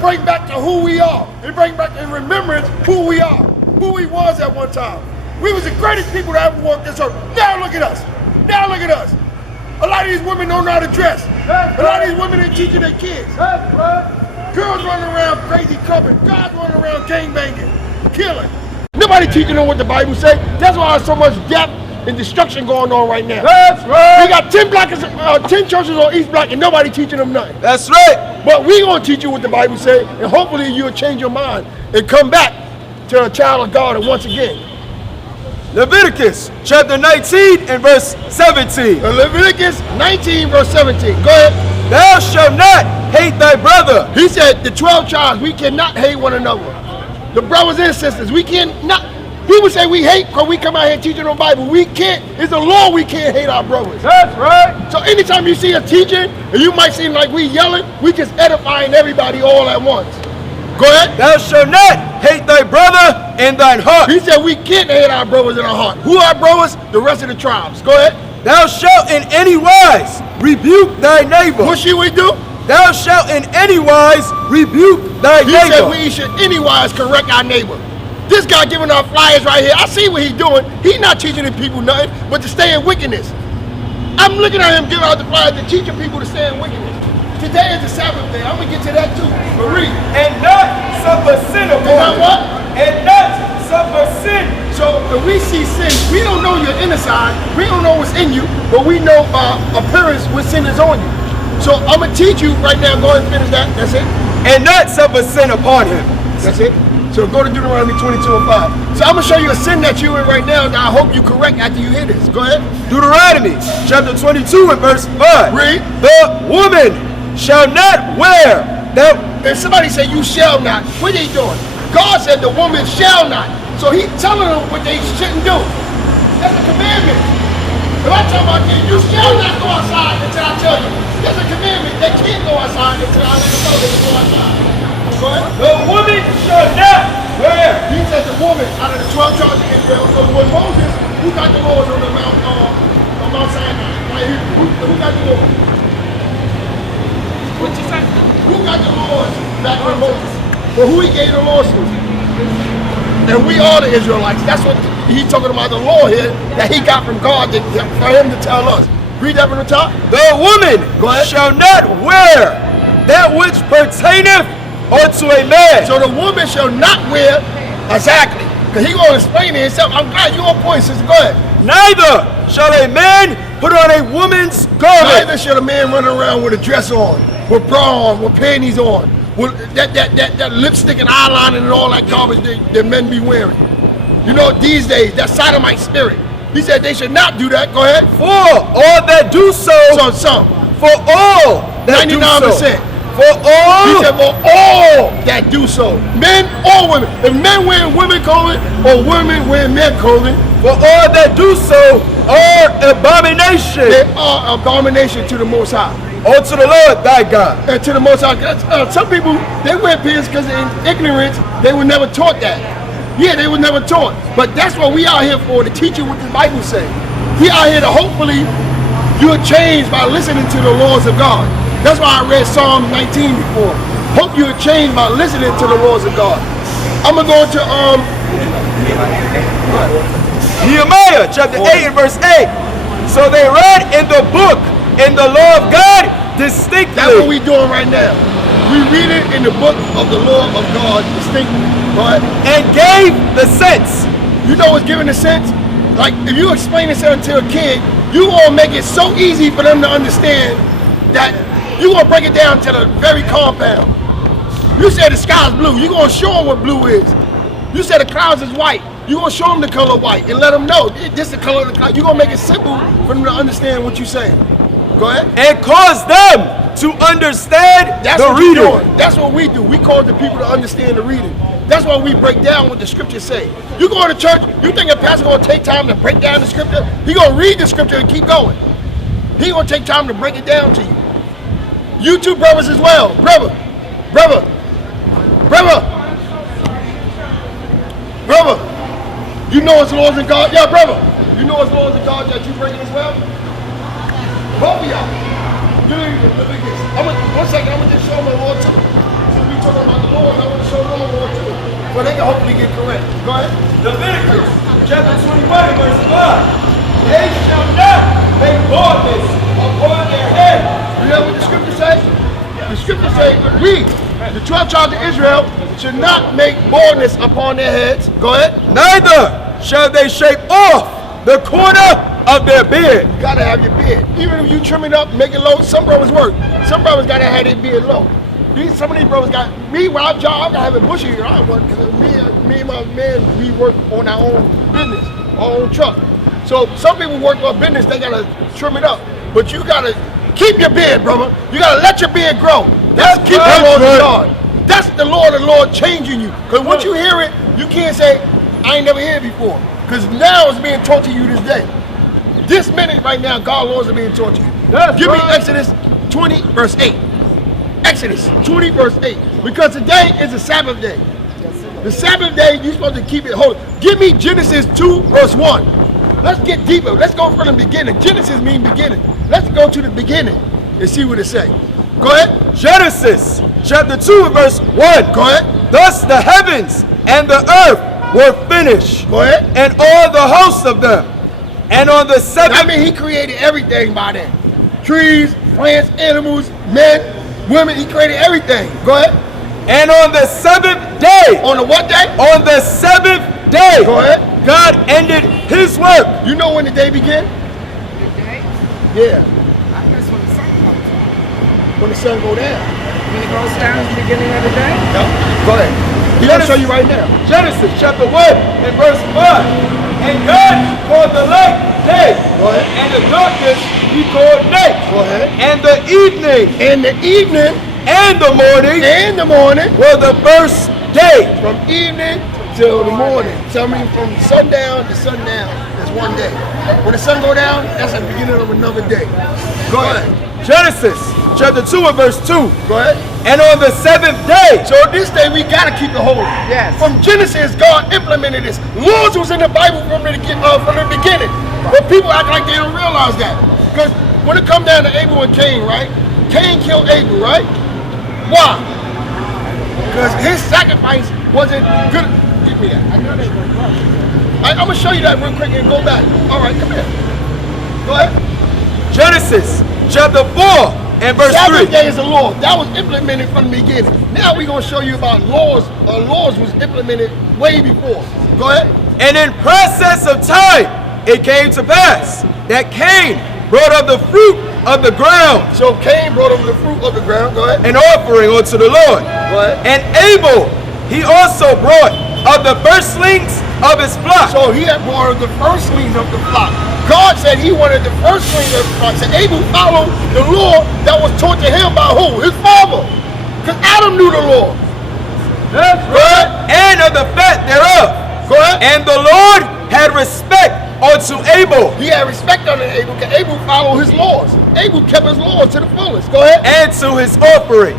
bring back to who we are. It brings back in remembrance who we are, who we was at one time. We was the greatest people to ever walk this earth. Now look at us. Now look at us. A lot of these women don't know how to dress. A lot of these women ain't teaching their kids. Girls running around crazy clubbing. Guys running around gangbanging, killing. Nobody teaching them what the Bible say. That's why there's so much death and destruction going on right now. That's right. We got 10 churches on East Block and nobody teaching them nothing. That's right. But we gonna teach you what the Bible say, and hopefully you'll change your mind and come back to a child of God once again. Leviticus chapter 19 and verse 17. Leviticus 19 verse 17. Go ahead. Thou shalt not hate thy brother. He said the 12 tribes, we cannot hate one another. The brothers and sisters, we cannot. People say we hate because we come out here teaching the Bible. We can't. It's a law we can't hate our brothers. That's right. So anytime you see us teaching, and you might seem like we yelling, we just edifying everybody all at once. Go ahead. Thou shalt not hate thy brother in thine heart. He said we can't hate our brothers in our heart. Who are brothers? The rest of the tribes. Go ahead. Thou shalt in any wise rebuke thy neighbor. What should we do? Thou shalt in any wise rebuke thy He neighbor. said we should anywise correct our neighbor. This guy giving out flyers right here. I see what he's doing. He's not teaching the people nothing but to stay in wickedness. I'm looking at him giving out the flyers to teaching people to stay in wickedness. Today is the Sabbath day. I'm gonna get to that too. But read. And not suffer sin upon And not what? And not suffer sin. So when we see sin, we don't know your inner side. We don't know what's in you, but we know by appearance what sin is on you. So I'm gonna teach you right now. Go ahead and finish that. That's it. And not suffer sin upon him. That's it. So go to Deuteronomy 22 and 5. So I'm gonna show you a sin that you're in right now that I hope you correct after you hear this. Go ahead. Deuteronomy chapter 22 and verse 5. Read. The woman shall not wear that. If somebody say you shall not, what are they doing? God said the woman shall not. So he's telling them what they shouldn't do. That's a commandment. If I tell my kid, you shall not go outside until I tell you. That's a commandment. They can't go outside until I let them know they can go outside. Go ahead. The woman shall not wear. He said the woman out of the 12 tribes of Israel, because when Moses, who got the laws on the Mount Sinai? Right here. Who got the laws? What you say? Who got the laws back when Moses? Well, who he gave the laws to? And we are the Israelites. That's what he's talking about, the law here that he got from God for him to tell us. Read that from the top. The woman shall not wear that which pertaineth unto a man. So the woman shall not wear, exactly, because he's going to explain it himself. I'm glad you're on point, sister. Go ahead. Neither shall a man put on a woman's garment. Neither shall a man run around with a dress on, with bra on, with panties on, with that lipstick and eyeliner and all that garbage that men be wearing. You know, these days, that sodomite spirit. He said they should not do that. Go ahead. For all that do so. So some. For all that 99%. do so. For all. He said for all that do so. Men or women. If men wearing women clothing or women wearing men clothing. For all that do so are abomination. They are abomination to the Most High. Unto the Lord thy God. And to the Most High. Some people, they wear pants because in ignorance, they were never taught that. Yeah, they were never taught. But that's what we are here for, to teach you what the Bible says. We are here to hopefully you'll change by listening to the laws of God. That's why I read Psalm 19 before. Hope you'll change by listening to the laws of God. I'm going to go into Nehemiah chapter 8 and verse 8. So they read in the book, in the law of God, distinctly. That's what we're doing right now. We read it in the book of the law of God distinctly. Right? And gave the sense. You know what's giving the sense? Like if you explain this to a kid, you gonna make it so easy for them to understand that you gonna break it down to the very compound. You said the sky's blue, you gonna show them what blue is. You said the clouds is white, you gonna show them the color white and let them know this is the color of the cloud. You gonna make it simple for them to understand what you're saying. Go ahead. And cause them to understand the reading. That's what we do. We cause the people to understand the reading. That's why we break down what the scriptures say. You go to church, you think a pastor gonna take time to break down the scripture? He gonna read the scripture and keep going. He gonna take time to break it down to you. You two brothers as well. Brother. You know it's laws of God. Yeah, brother. You know it's laws of God that you breaking as well? Both of y'all. One second, I'm gonna just show my Lord too. talking about the laws. I want to show them law too. So they can hopefully get correct. Go ahead. Leviticus chapter 21 verse 5. They shall not make baldness upon their head. You know what the scripture says? The scripture says, we, the 12 tribes of Israel, should not make baldness upon their heads. Go ahead. Neither shall they shave off the corner of their beard. You gotta have your beard. Even if you trim it up, make it low, some brothers work. Some brothers gotta have their beard low. Some of these brothers got, me when I job, I gotta have it bushy here. I don't want, because me and my man, we work on our own business, our own truck. So some people work on business, they gotta trim it up. But you gotta keep your beard, brother. You gotta let your beard grow. That's keep the Lord of God. That's the Lord changing you. Because once you hear it, you can't say, I ain't never heard it before. Because now it's being taught to you this day. This minute right now, God's laws are being taught to you. Give me Exodus 20 verse 8. Exodus 20 verse 8. Because today is a Sabbath day. The Sabbath day, you're supposed to keep it holy. Give me Genesis 2 verse 1. Let's get deeper. Let's go from the beginning. Genesis means beginning. Let's go to the beginning and see what it says. Go ahead. Genesis chapter 2 verse 1. Go ahead. Thus the heavens and the earth were finished. Go ahead. And all the hosts of them. And on the seventh... I mean, he created everything by then. Trees, plants, animals, men, women. He created everything. Go ahead. And on the seventh day. On the what day? On the seventh day. Go ahead. God ended his work. You know when the day began? The day? Yeah. I guess when the sun comes up. When the sun go down. When it goes down at the beginning of the day? No. Go ahead. He's going to show you right now. Genesis chapter 1 and verse 5. And God called the light day. Go ahead. And the darkness he called night. Go ahead. And the evening. And the evening. And the morning. And the morning. Were the first day. From evening till the morning. So I mean from sundown to sundown. That's one day. When the sun go down, that's the beginning of another day. Go ahead. Genesis chapter 2 and verse 2. Go ahead. And on the seventh day. So this day we gotta keep it holy. Yes. From Genesis, God implemented this. Laws was in the Bible from the beginning. But people act like they don't realize that. Because when it comes down to Abel and Cain, right? Cain killed Abel, right? Why? Because his sacrifice wasn't good. Give me that. I'm gonna show you that real quick and go back. All right, come here. Go ahead. Genesis chapter 4 and verse 3. Sabbath day is a law. That was implemented from the beginning. Now we're going to show you about laws. Laws was implemented way before. Go ahead. And in process of time, it came to pass that Cain brought of the fruit of the ground. So Cain brought over the fruit of the ground. Go ahead. An offering unto the Lord. Go ahead. And Abel, he also brought of the firstlings of his flock. So he had brought the firstlings of the flock. God said he wanted the firstlings of the flock. So Abel followed the law that was taught to him by who? His father. Because Adam knew the law. That's right. And of the fat thereof. Go ahead. And the Lord had respect unto Abel. He had respect unto Abel because Abel followed his laws. Abel kept his laws to the fullest. Go ahead. And to his offering.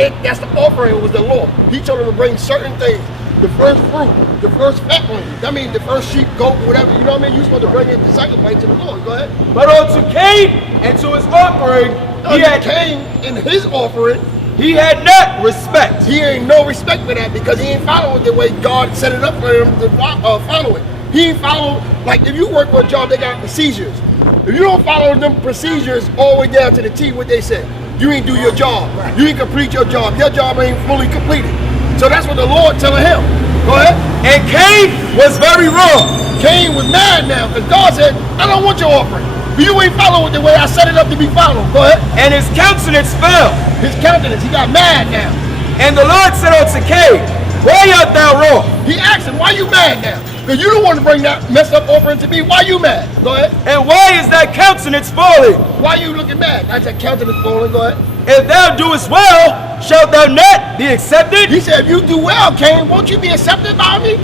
And that's the offering, was the law. He told him to bring certain things. The first fruit, the first fatling. That means the first sheep, goat, whatever. You know what I mean? You're supposed to bring it to sacrifice to the Lord. Go ahead. But unto Cain and to his offering, he had Cain in his offering. He had not respect. He ain't no respect for that because he ain't following the way God set it up for him to follow it. He ain't follow, like if you work for a job, they got procedures. If you don't follow them procedures all the way down to the T, what they say, you ain't do your job. You ain't complete your job. Your job ain't fully completed. So that's what the Lord telling him. Go ahead. And Cain was very wrong. Cain was mad now because God said, I don't want your offering. You ain't following the way I set it up to be followed. Go ahead. And his countenance fell. His countenance, he got mad now. And the Lord said unto Cain, why art thou wroth? He asked him, why you mad now? Because you don't want to bring that messed up offering to me. Why you mad? Go ahead. And why is thy countenance falling? Why you looking mad? I said countenance falling. Go ahead. If thou doest well, shalt thou not be accepted? He said, if you do well, Cain, won't you be accepted by me?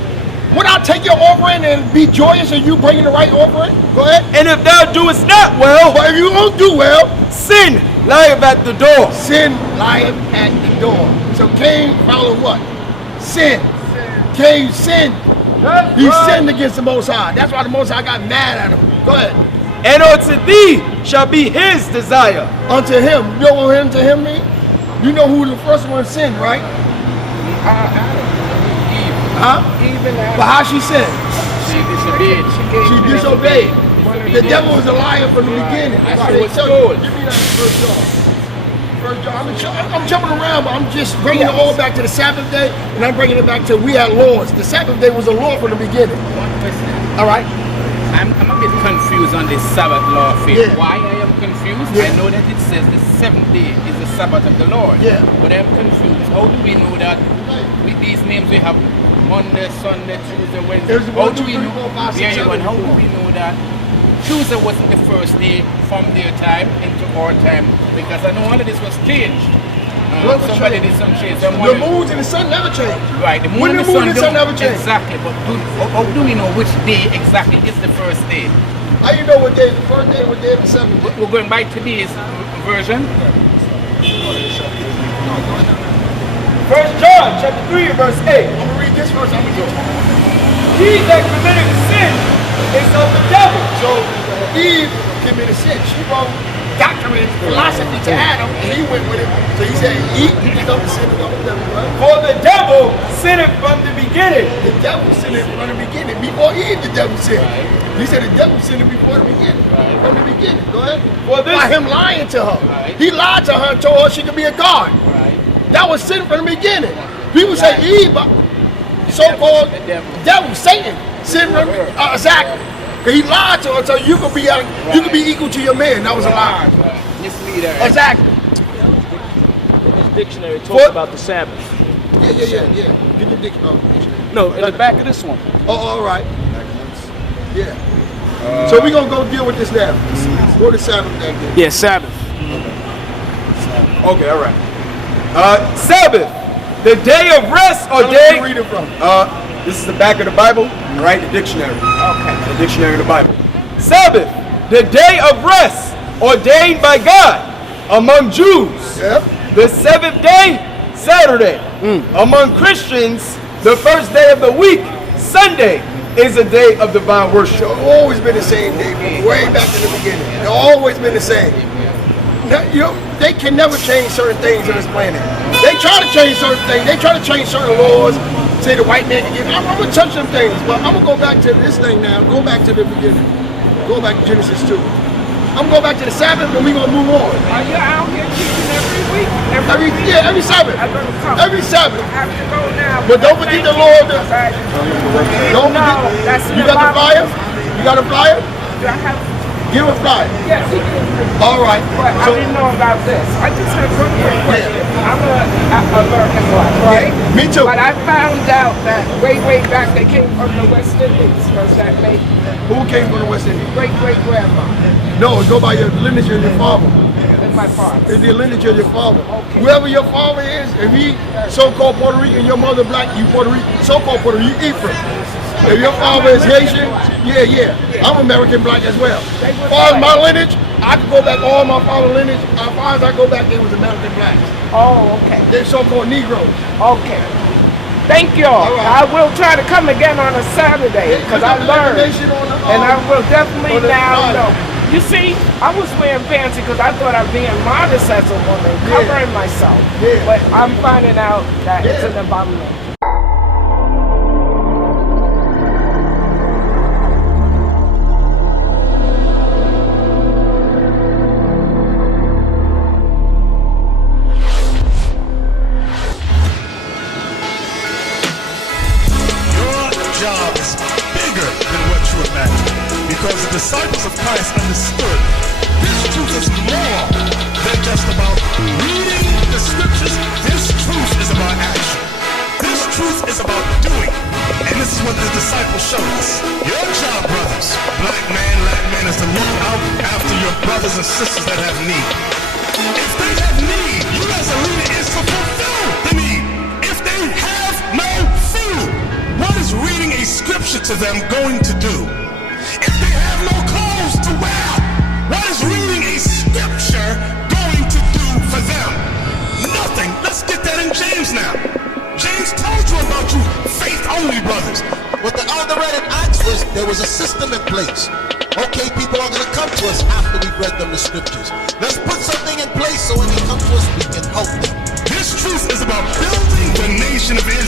Would I take your offering and be joyous in you bringing the right offering? Go ahead. And if thou doest not well, but if you don't do well, sin lieth at the door. Sin lieth at the door. So Cain followed what? Sin. Cain sinned. He sinned against the Most High. That's why the Most High got mad at him. Go ahead. And unto thee shall be his desire. Unto him. You know what unto him mean? You know who the first one sinned, right? Huh? Even after But how she sinned? she disobeyed. She disobeyed. The devil was a liar from the beginning. That's Right. what it's So, told. give me that First John. First John. I'm jumping around, but I'm just bringing it all back to the Sabbath day, and I'm bringing it back to we had laws. The Sabbath day was a law from the beginning. One question. All right. I'm a bit confused on this Sabbath law thing. Yeah. Why I am confused? Yeah. I know that it says the seventh day is the Sabbath of the Lord. Yeah. But I'm confused. How do we know that with these names we have Monday, Sunday, Tuesday, Wednesday? There's How 1, do 2, we 3, know? 4, 5, 6, Yeah, 7. how do we know that Tuesday wasn't the first day from their time into our time? Because I know all of this was changed. What was Somebody changed? did some change. The moons and the sun never change. Right, the When moon the moon and the sun don't- never change. Exactly, but how do we know which day exactly is the first day? How you know what day is the first day, what day is the seventh day? We're going by today's version. First John chapter 3 and verse 8. I'm gonna read this verse. I'm gonna go. He that committed sin is of the devil. So Eve committed sin. She wrote doctrine, philosophy to Adam, and he went with it. So he said, eat, is of the sin of the devil, right? For the devil sinned from the beginning. The devil sinned from the beginning. Before Eve, the devil sinned. He said the devil sinned before the beginning. From the beginning. Go ahead. For this By him lying to her. Right. He lied to her and told her she could be a god. Right. That was sin from the beginning. People say Eve, but so-called The devil, Satan, sin from exactly. Cause he lied to her, so you could be you could be equal to your man. That was a lie. Misleader. Exactly. In this dictionary, it talks What? about the Sabbath. Yeah. Get the dictionary. No, in the back of this one. Oh, all right. Yeah. So we're gonna go deal with this now. Go to Sabbath day. Yeah, Sabbath. Okay, all right. Sabbath, the day of rest or Tell me where day. you read it from. This is the back of the Bible, right? The dictionary. Okay. The dictionary of the Bible. Sabbath, the day of rest ordained by God among Jews. Yep. The seventh day, Saturday. Among Christians, the first day of the week, Sunday, is a day of divine worship. It's always been the same day, from way back in the beginning. It's always been the same. Now, they can never change certain things on this planet. They try to change certain things. They try to change certain laws. Say the white man can get. I'm gonna touch them things, but I'm gonna go back to this thing now. Go back to the beginning. Go back to Genesis 2. I'm gonna go back to the Sabbath, and we're gonna move on. Are you out here teaching every week? Every Sabbath. I'm gonna come. Every Sabbath. I have to go now. But don't forget the Lord. Don't No, that's forget. You in got the the flyer? You got a flyer? Do I have? Give him a flyer. Yes, he did. All right. But I didn't know about this. I just have one quick question. I'm a American black, right? Yeah, me too. But I found out that way back they came from the West Indies. Was that made Who came from the West Indies? great-great-grandma No, go by your lineage of your father. and my father? It's the lineage of your father. Okay. Whoever your father is, if he so-called Puerto Rican, your mother black, you Puerto Rican, so-called Puerto Rican, you Ephraim. If your father is Haitian, yeah. I'm American black as well. As far as my lineage, I can go back all my father's lineage. As far as I go back, they was American blacks. Oh, okay. They're so-called Negroes. Okay. Thank y'all. All right. I will try to come again on a Saturday because I learned. And I will definitely on the now Friday. know. You see, I was wearing fancy because I thought I'm being modest as a woman, Yeah. covering myself. Yeah. But I'm finding out that it's Yeah. an abomination. Your job is bigger than what you imagine. Because the disciples of Christ understood this truth is more than just about reading the scriptures. This truth is about action. This truth is about doing. And this is what the disciples showed us. Your job, brothers, black man, is to look out after your brothers and sisters that have need. If they have need, you as a leader is to fulfill the need. If they have no food, what is reading a scripture to them going to do? If they have no clothes to wear, what is reading a scripture going to do for them? Nothing. Let's get that in James now. James told you about you faith-only brothers. What the elder read in Acts was there was a system in place. Okay, people are going to come to us after we've read them the scriptures. Let's put something in place so when they come to us, we can help them. This truth is about building the nation of Israel.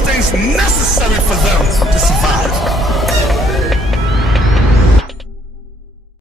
things necessary for them